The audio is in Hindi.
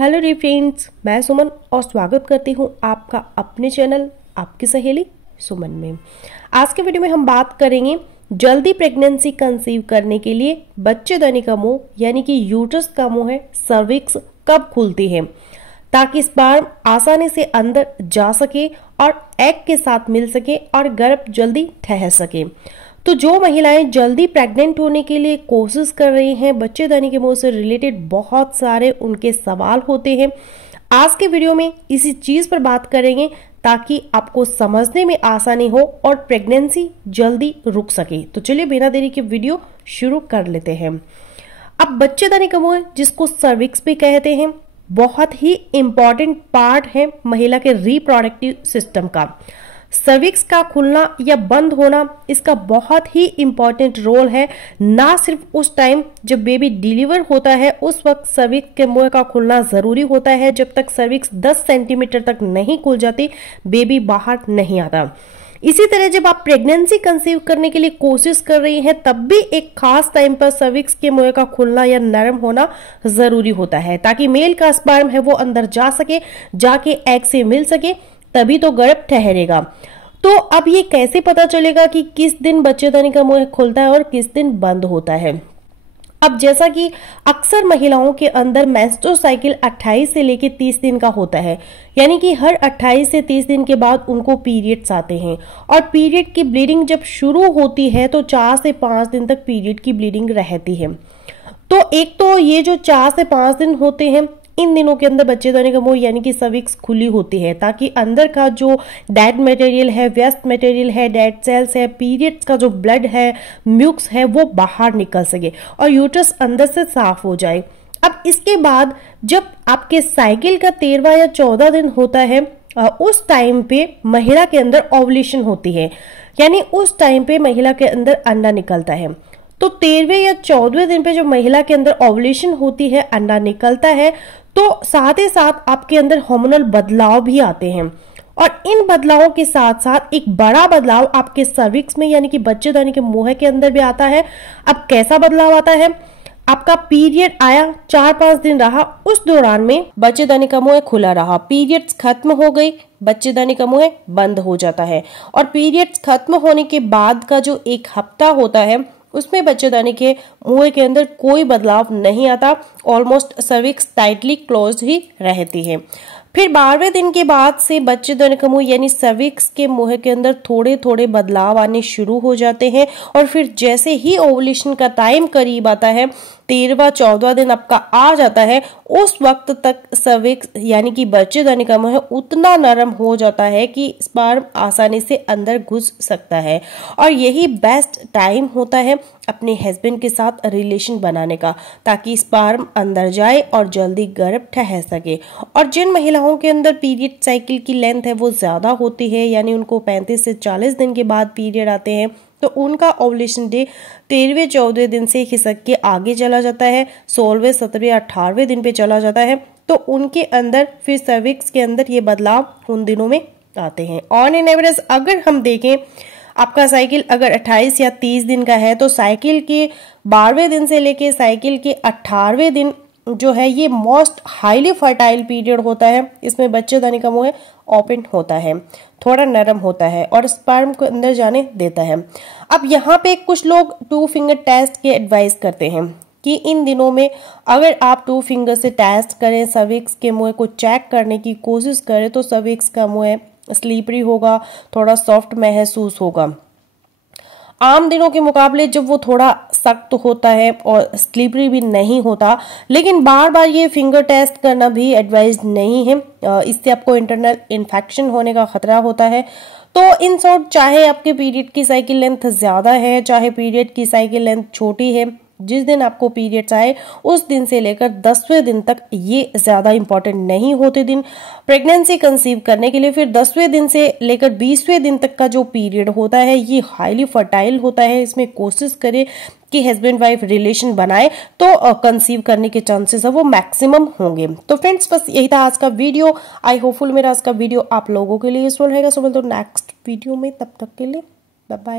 हेलो डी फ्रेंड्स, मैं सुमन और स्वागत करती हूँ आपका अपने चैनल आपकी सहेली सुमन में। आज के वीडियो में हम बात करेंगे जल्दी प्रेगनेंसी कंसीव करने के लिए बच्चेदानी का मुंह यानी कि यूट्रस का मुंह है सर्विक्स कब खुलती है ताकि स्पर्म आसानी से अंदर जा सके और एग के साथ मिल सके और गर्भ जल्दी ठहर सके। तो जो महिलाएं जल्दी प्रेग्नेंट होने के लिए कोशिश कर रही हैं, बच्चेदानी के मुंह से रिलेटेड बहुत सारे उनके सवाल होते हैं। आज के वीडियो में इसी चीज पर बात करेंगे ताकि आपको समझने में आसानी हो और प्रेगनेंसी जल्दी रुक सके। तो चलिए बिना देरी के वीडियो शुरू कर लेते हैं। अब बच्चेदानी का मुंह जिसको सर्विक्स भी कहते हैं, बहुत ही इंपॉर्टेंट पार्ट है महिला के रिप्रोडक्टिव सिस्टम का। सर्विक्स का खुलना या बंद होना इसका बहुत ही इंपॉर्टेंट रोल है। ना सिर्फ उस टाइम जब बेबी डिलीवर होता है उस वक्त सर्विक्स के मुंह का खुलना जरूरी होता है। जब तक सर्विक्स 10 सेंटीमीटर तक नहीं खुल जाती बेबी बाहर नहीं आता। इसी तरह जब आप प्रेगनेंसी कंसीव करने के लिए कोशिश कर रही हैं तब भी एक खास टाइम पर सर्विक्स के मुंह का खुलना या नरम होना जरूरी होता है ताकि मेल का स्पर्म है वो अंदर जा सके, जाके एग से मिल सके, तभी तो गर्भ ठहरेगा। तो अब ये कैसे पता चलेगा कि किस दिन बच्चेदानी का मुंह खुलता है और किस दिन बंद होता है। अब जैसा कि अक्सर महिलाओं के अंदर मेंस्ट्रुअल साइकिल 28 से लेकर 30 दिन का होता है, यानी कि हर 28 से 30 दिन के बाद उनको पीरियड्स आते हैं और पीरियड की ब्लीडिंग जब शुरू होती है तो 4 से 5 दिन तक पीरियड की ब्लीडिंग रहती है। तो एक तो ये जो 4 से 5 दिन होते हैं इन दिनों के अंदर बच्चेदानी का मुंह यानी कि सर्विक्स खुली होती है ताकि अंदर का जो डेड मटेरियल है, वेस्ट मटेरियल है, डेड सेल्स है, पीरियड्स का जो ब्लड है, म्यूक्स है वो बाहर निकल सके और यूट्रस अंदर से साफ हो जाए। अब इसके बाद जब आपके साइकिल का 13वां या 14 दिन होता है उस टाइम पे महिला के अंदर ओवुलेशन होती है, यानी उस टाइम पे महिला के अंदर अंडा निकलता है। तो 13वें या 14वें दिन पे जब महिला के अंदर ओवुलेशन होती है, अंडा निकलता है, तो साथ ही साथ आपके अंदर हार्मोनल बदलाव भी आते हैं और इन बदलावों के साथ साथ एक बड़ा बदलाव आपके सर्विक्स में यानी कि बच्चेदानी के मुंह के अंदर भी आता है। अब कैसा बदलाव आता है? आपका पीरियड आया, 4-5 दिन रहा, उस दौरान में बच्चेदानी का मुंह खुला रहा, पीरियड्स खत्म हो गई, बच्चेदानी का मुंह बंद हो जाता है और पीरियड्स खत्म होने के बाद का जो एक हफ्ता होता है उसमें बच्चेदानी के मुंह के अंदर कोई बदलाव नहीं आता, ऑलमोस्ट सर्विक्स टाइटली क्लोज्ड ही रहती है। फिर 12वें दिन के बाद से बच्चेदानी का मुंह यानी सर्विक्स के मुंह के अंदर थोड़े थोड़े बदलाव आने शुरू हो जाते हैं और फिर जैसे ही ओवुलेशन का टाइम करीब आता है, 13वां 14वां दिन आपका आ जाता है, उस वक्त तक सर्विक्स यानी कि बच्चेदानी का मुंह उतना नरम हो जाता है कि स्पर्म आसानी से अंदर घुस सकता है और यही बेस्ट टाइम होता है अपने हस्बैंड के साथ रिलेशन बनाने का ताकि स्पर्म अंदर जाए और जल्दी गर्भ ठहर सके। और जिन महिलाओं के अंदर पीरियड साइकिल की लेंथ है वो ज्यादा होती है, यानी उनको 35 से 40 दिन के बाद पीरियड आते हैं, तो उनका ओवुलेशन डे 13वें 14वें दिन से खिसक के आगे चला जाता है, 16वें 17वें 18वें दिन पे चला जाता है। तो उनके अंदर फिर सर्विक्स के अंदर ये बदलाव उन दिनों में आते हैं। ऑन एन एवरेज अगर हम देखें आपका साइकिल अगर 28 या 30 दिन का है तो साइकिल के 12वें दिन से लेके साइकिल के 18वें दिन जो है ये मोस्ट हाईली फर्टाइल पीरियड होता है। इसमें बच्चेदानी का मुंह ओपन होता है, थोड़ा नरम होता है और स्पर्म को अंदर जाने देता है। अब यहाँ पे कुछ लोग 2 फिंगर टेस्ट के एडवाइस करते हैं कि इन दिनों में अगर आप 2 फिंगर से टेस्ट करें, सर्विक्स के मुंह को चेक करने की कोशिश करें तो सर्विक्स का मुंह स्लीपरी होगा, थोड़ा सॉफ्ट महसूस होगा। आम दिनों के मुकाबले जब वो थोड़ा सख्त होता है और स्लीपरी भी नहीं होता, लेकिन बार बार ये फिंगर टेस्ट करना भी एडवाइज नहीं है, इससे आपको इंटरनल इन्फेक्शन होने का खतरा होता है। तो इन शॉर्ट चाहे आपके पीरियड की साइकिल लेंथ ज्यादा है चाहे पीरियड की साइकिल लेंथ छोटी है, जिस दिन आपको पीरियड्स आए उस दिन से लेकर 10वें दिन तक ये ज्यादा इंपॉर्टेंट नहीं होते दिन प्रेगनेंसी कंसीव करने के लिए। फिर 10वें दिन से लेकर 20वें दिन तक का जो पीरियड होता है ये हाईली फर्टाइल होता है। इसमें कोशिश करें कि हस्बैंड वाइफ रिलेशन बनाए तो कंसीव करने के चांसेस है वो मैक्सिमम होंगे। तो फ्रेंड्स बस यही था आज का वीडियो। आई होपफुल मेरा आज का वीडियो आप लोगों के लिए यूजफुल रहेगा। सो मिलते हैं नेक्स्ट वीडियो में, तब तक के लिए बाय बाय।